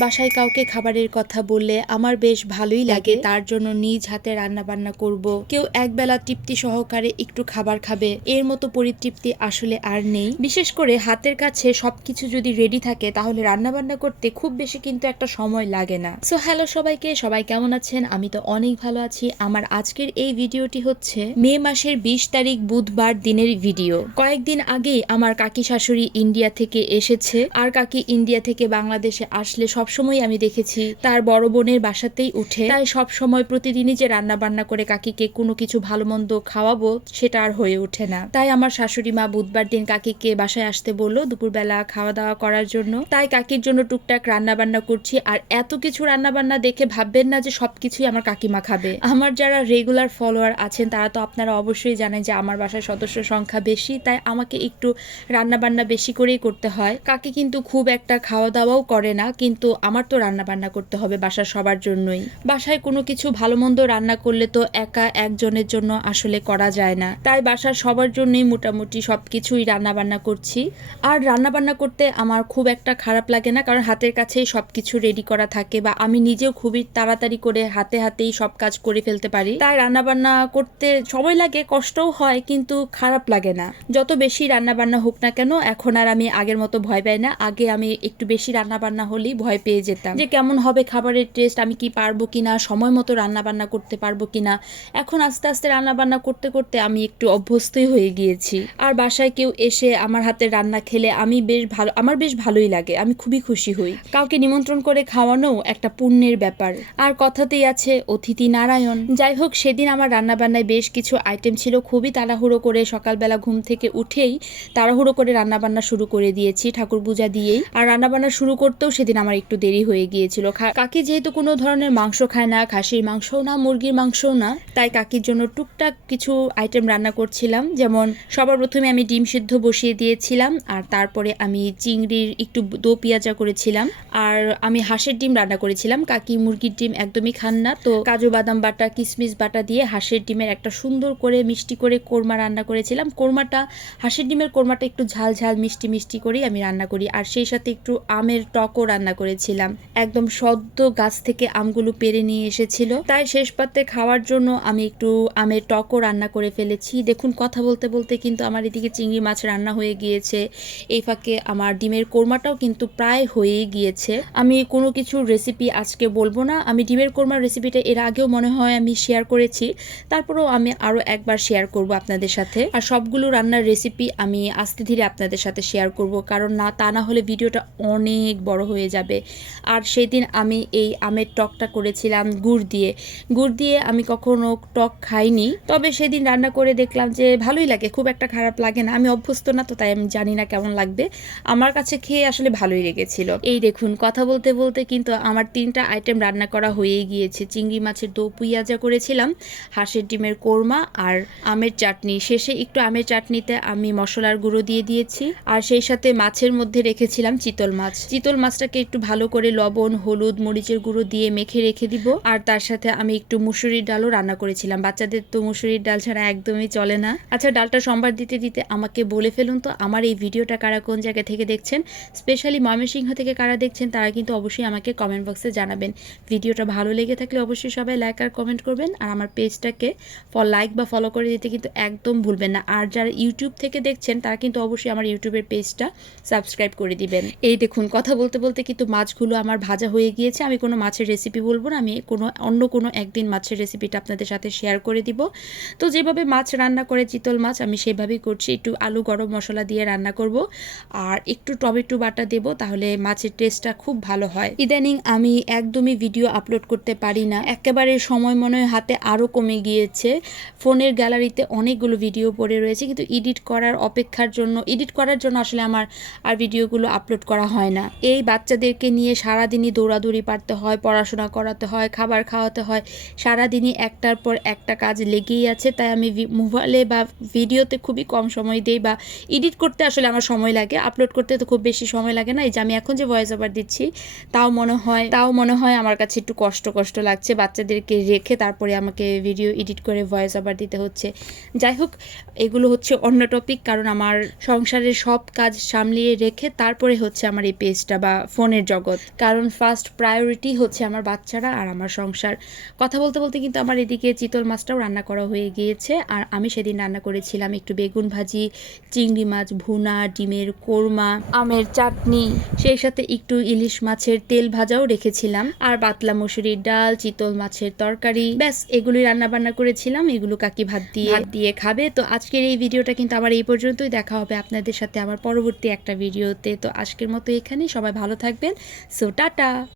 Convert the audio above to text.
বাসায় কাউকে খাবারের কথা বললে আমার বেশ ভালোই লাগে, তার জন্য নিজ হাতে রান্না বান্না করব। কেউ একবেলা তৃপ্তি সহকারে একটু খাবার খাবে, এর মতো পরিতৃপ্তি আসলে আর নেই। বিশেষ করে হাতের কাছে সবকিছু যদি রেডি থাকে তাহলে রান্না বান্না করতে খুব বেশি কিন্তু একটা সময় লাগে না। সো হ্যালো সবাইকে, সবাই কেমন আছেন? আমি তো অনেক ভালো আছি। আমার আজকের এই ভিডিওটি হচ্ছে মে মাসের 20 তারিখ বুধবার দিনের ভিডিও। কয়েকদিন আগেই আমার কাকি শাশুড়ি ইন্ডিয়া থেকে এসেছে, আর কাকি ইন্ডিয়া থেকে বাংলাদেশে আসলে সবসময় আমি দেখেছি তার বড় বোনের বাসাতেই উঠে। তাই সবসময় প্রতিদিনই যে রান্না বান্না করে কাকিকে কোনো কিছু ভালো মন্দ খাওয়াবো সেটা আর হয়ে ওঠে না। তাই আমার শাশুড়ি মা বুধবার দিন কাকিকে বাসায় আসতে বললো দুপুরবেলা খাওয়া দাওয়া করার জন্য। তাই কাকির জন্য টুকটাক রান্না বান্না করছি। আর এত কিছু রান্না বান্না দেখে ভাববেন না যে সবকিছুই আমার কাকিমা খাবে। আমার যারা রেগুলার ফলোয়ার আছেন তারা তো আপনারা অবশ্যই জানেন যে আমার বাসায় সদস্য সংখ্যা বেশি, তাই আমাকে একটু রান্না বান্না বেশি করেই করতে হয়। কাকি কিন্তু খুব একটা খাওয়া দাওয়াও করে না, কিন্তু আমার তো রান্না বান্না করতে হবে বাসার সবার জন্যই। বাসায় কোনো কিছু ভালো মন্দ রান্না করলে তো একা একজনের জন্য আসলে করা যায় না, তাই বাসার সবার জন্যই মোটামুটি সবকিছুই রান্না বান্না করছি। আর রান্না বান্না করতে আমার খুব একটা খারাপ লাগে না, কারণ হাতের কাছেই সবকিছু রেডি করা থাকে, বা আমি নিজেও খুবই তাড়াতাড়ি করে হাতেই সব কাজ করে ফেলতে পারি। তাই রান্না বান্না করতে সময় লাগে, কষ্টও হয়, কিন্তু খারাপ লাগে না। যত বেশি রান্না বান্না হোক না কেন এখন আর আমি আগের মতো ভয় পাই না। আগে আমি একটু বেশি রান্না বান্না হলেই ভয় পেয়ে যেতাম যে কেমন হবে খাবারের টেস্ট, আমি কি পারবো কিনা, সময় মতো রান্না বান্না করতে পারবো কিনা। এখন আস্তে আস্তে রান্না বান্না করতে করতে আমি একটু অভ্যস্তই হয়ে গিয়েছি। আর বাসায় কেউ এসে আমার হাতের রান্না খেলে আমার বেশ ভালোই লাগে, আমি খুবই খুশি হই। কাউকে নিমন্ত্রণ করে খাওয়ানো একটা পুণ্যের ব্যাপার। আর কথাতেই আছে অতিথি নারায়ণ। যাই হোক, সেদিন আমার রান্না বান্নায় বেশ কিছু আইটেম ছিল। খুবই তাড়াহুড়ো করে সকালবেলা ঘুম থেকে উঠেই তাড়াহুড়ো করে রান্না বান্না শুরু করে দিয়েছি ঠাকুর পূজা দিয়েই। আর রান্না বান্না শুরু করতেও সেদিন আমার একটু দেরি হয়ে গিয়েছিল। কাকি যেহেতু কোনো ধরনের মাংস খায় না, খাসির মাংসও না, মুরগির মাংসও না, তাই কাকির জন্য টুকটাক কিছু আইটেম রান্না করছিলাম। যেমন সবার প্রথমে আমি ডিম সিদ্ধ বসিয়ে দিয়েছিলাম, আর তারপরে আমি চিংড়ির একটু দো পেঁয়াজা করেছিলাম, আর আমি হাঁসের ডিম রান্না করেছিলাম। কাকি মুরগির ডিম একদমই খান না, তো কাজু বাদাম বাটা কিশমিশ বাটা দিয়ে হাঁসের ডিমের একটা সুন্দর করে মিষ্টি করে কোরমা রান্না করেছিলাম। হাঁসের ডিমের কোরমাটা একটু ঝাল ঝাল মিষ্টি মিষ্টি করেই আমি রান্না করি। আর সেই সাথে একটু আমের টকও রান্না করেছিলাম। একদম সদ্য গাছ থেকে আমগুলো পেরে নিয়ে এসেছিল, তাই শেষ পাতে খাওয়ার জন্য আমি একটু আমের টকও রান্না করে ফেলেছি। দেখুন, কথা বলতে বলতে কিন্তু আমার এদিকে চিংড়ি মাছ রান্না হয়ে গিয়েছে, এই ফাঁকে আমার ডিমের কোরমাটাও কিন্তু প্রায় হয়েই গিয়েছে। আমি কোনো কিছু রেসিপি আজকে বলবো না, আমি ডিমের কোরমার রেসিপিটা এর আগেও মনে হয় আমি শেয়ার করেছি, তারপরেও আমি আরও একবার শেয়ার করব আপনাদের সাথে। আর সবগুলো রান্নার রেসিপি আমি আস্তে ধীরে আপনাদের সাথে শেয়ার করব, কারণ তা না হলে ভিডিওটা অনেক বড় হয়ে যাবে। আর সেদিন আমি এই আমের টকটা করেছিলাম গুড় দিয়ে। আমি কখনো টক খাইনি, তবে সেদিন রান্না করে দেখলাম যে ভালোই লাগে, খুব একটা খারাপ লাগে না। আমি অভ্যস্ত না তো, তাই আমি জানি না কেমন লাগবে। আমার কাছে খেয়ে আসলে ভালোই লেগেছিল। এই দেখুন, কথা বলতে বলতে কিন্তু আমার 3টা আইটেম রান্না করা হয়েই গিয়েছে। চিংড়ি মাছের দো পেঁয়াজা করেছিলাম, হাঁসের ডিমের কোরমা, আর আমের চাটনি। শেষে একটু আমের চাটনিতে আমি মশলার গুঁড়ো দিয়ে দিয়েছি। আর সেই সাথে মাছের মধ্যে রেখেছিলাম চিতল মাছটাকে একটু ভালো করে লবণ হলুদ মরিচের গুঁড়ো দিয়ে মেখে রেখে দিব। আর তার সাথে আমি একটু মুসুরির ডালও রান্না করেছিলাম। বাচ্চাদের তো মুসুরির ডাল ছাড়া একদমই চলে না। আচ্ছা, ডালটা সম্বার দিতে দিতে আমাকে বলে ফেলুন তো আমার এই ভিডিওটা কারা কোন জায়গা থেকে দেখছেন, স্পেশালি ময়মনসিংহ থেকে কারা দেখছেন তারা কিন্তু অবশ্যই আমাকে কমেন্ট বক্সে জানাবেন। ভিডিওটা ভালো লেগে থাকলে অবশ্যই সবাই লাইক আর কমেন্ট করবেন, আর আমার পেজটাকে লাইক বা ফলো করে দিতে কিন্তু একদম ভুলবেন না। আর যারা ইউটিউব থেকে দেখছেন তারা কিন্তু অবশ্যই আমার ইউটিউবের পেজটা সাবস্ক্রাইব করে দিবেন। এই দেখুন, কথা বলতে বলতে কিন্তু মাছগুলো আমার ভাজা হয়ে গিয়েছে। আমি কোনো মাছের রেসিপি বলবো না, আমি অন্য কোনো একদিন মাছের রেসিপিটা আপনাদের সাথে শেয়ার করে দিব। তো যেভাবে মাছ রান্না করে চিতল মাছ আমি সেভাবেই করছি। একটু আলু গরম মশলা দিয়ে রান্না করব, আর একটু টমেটো বাটা দেব, তাহলে মাছের টেস্টটা খুব ভালো হয়। ইদানিং আমি একদমই ভিডিও আপলোড করতে পারি না, একেবারে সময় মনে হয় হাতে আরও কমে গিয়েছে। ফোনের গ্যালারিতে অনেকগুলো ভিডিও পড়ে রয়েছে, কিন্তু এডিট করার জন্য আসলে আমার আর ভিডিওগুলো আপলোড করা হয় না। এই বাচ্চাদেরকে নিয়ে সারাদিনই দৌড়াদৌড়ি পারতে হয়, পড়াশোনা করাতে হয়, খাবার খাওয়াতে হয়, সারাদিনই একটার পর একটা কাজ লেগেই আছে। তাই আমি মোবাইলে বা ভিডিওতে খুবই কম সময় দিই, বা এডিট করতে আসলে আমার সময় লাগে, আপলোড করতে তো খুব বেশি সময় লাগে না। এই যে আমি এখন যে ভয়েস ওভার দিচ্ছি তাও মনে হয় আমার কাছে একটু কষ্ট লাগছে। বাচ্চাদেরকে রেখে তারপরে আমাকে ভিডিও এডিট করে ভয়েস ওভার দিতে হচ্ছে। যাই হোক, এগুলো হচ্ছে অন্য টপিক, কারণ আমার সংসারের সব কাজ সামলিয়ে রেখে তারপরে হচ্ছে আমার এই পেজটা বা ফোনের জগৎ জগৎ, কারণ ফার্স্ট প্রায়োরিটি হচ্ছে আমার বাচ্চারা আর আমার সংসার। কথা বলতে বলতে কিন্তু আমার এদিকে চিতল মাছটাও রান্না করা হয়ে গিয়েছে। আর আমি সেদিন রান্না করেছিলাম একটু বেগুন ভাজি, চিংড়ি মাছ ভুনা, ডিমের কোরমা, আমের চাটনি, সেই সাথে একটু ইলিশ মাছের তেল ভাজাও রেখেছিলাম, আর পাতলা মসুরির ডাল, চিতল মাছের তরকারি। ব্যাস এগুলোই রান্না বান্না করেছিলাম। এগুলো কাকি ভাত দিয়ে খাবে। তো আজকের এই ভিডিওটা কিন্তু আবার এই পর্যন্তই। দেখা হবে আপনাদের সাথে আবার পরবর্তী একটা ভিডিওতে। তো আজকের মতো এখানেই, সবাই ভালো থাকবেন। So tata.